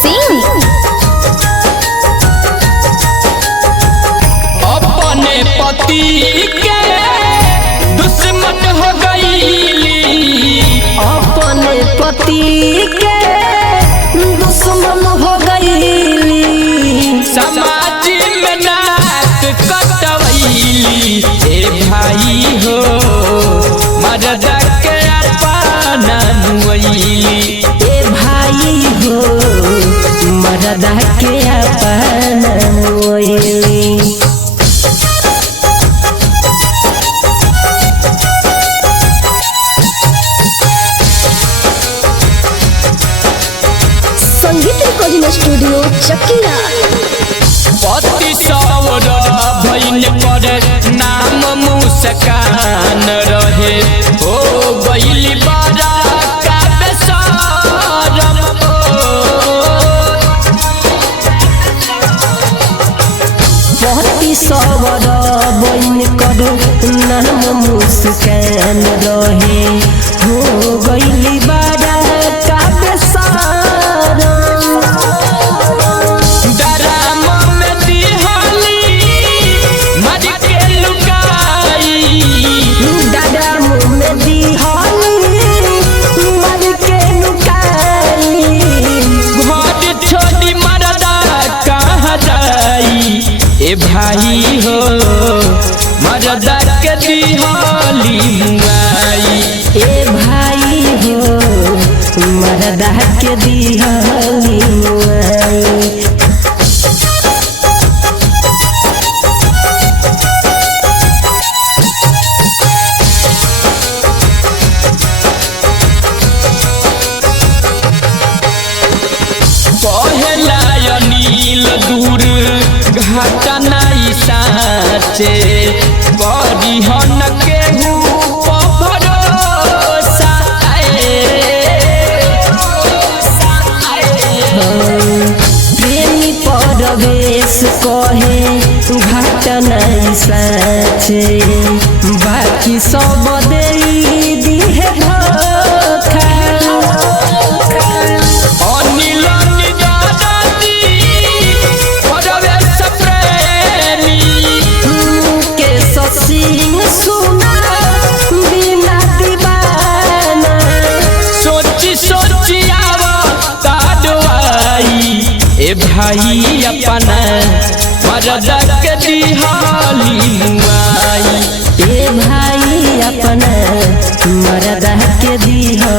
सिंह। अपने पति के दुश्मन हो गईली, अपने पति के दुश्मन हो गईली, समाज में नाक कटवैली। ए भाई हो मर्द के अपना नुईली, ए भाई हो मर्द के अपना नुईली। संगीत रिकॉर्डिंग स्टूडियो चकिया। पति सौर भैन पर नाम मुस्कान रहे, हो गईली बड़ा का बेशरम। पति सवर बन कर नाम मुस्कान रहे, हो गईली बड़ा का बेशरम। डराम में दिहाली मर के लुकाई, दादा मुँह में दिहाली मर के लुकाई। घर छोड़ी मरदा कहाँ जाई। ए भाई हो मरदा के दिहाली मुआई, ए भाई हो मर्दा के दिहाली मुआई। पहला अनिल दूर घाटा नहीं साचे, परिहन के भरोसा। प्रेमी परवेश कहे घाट नहीं साचे, बाकी सब दे दिहे धोखा। अनिल निजाती परवेश प्रेमी, के सिंह सुना बिना दीवाना। सोची सोची आवा ताडवाई। ए भाई अपना मर्दा के दिहाली मुआई, ए भाई अपना मर्दा के दिहा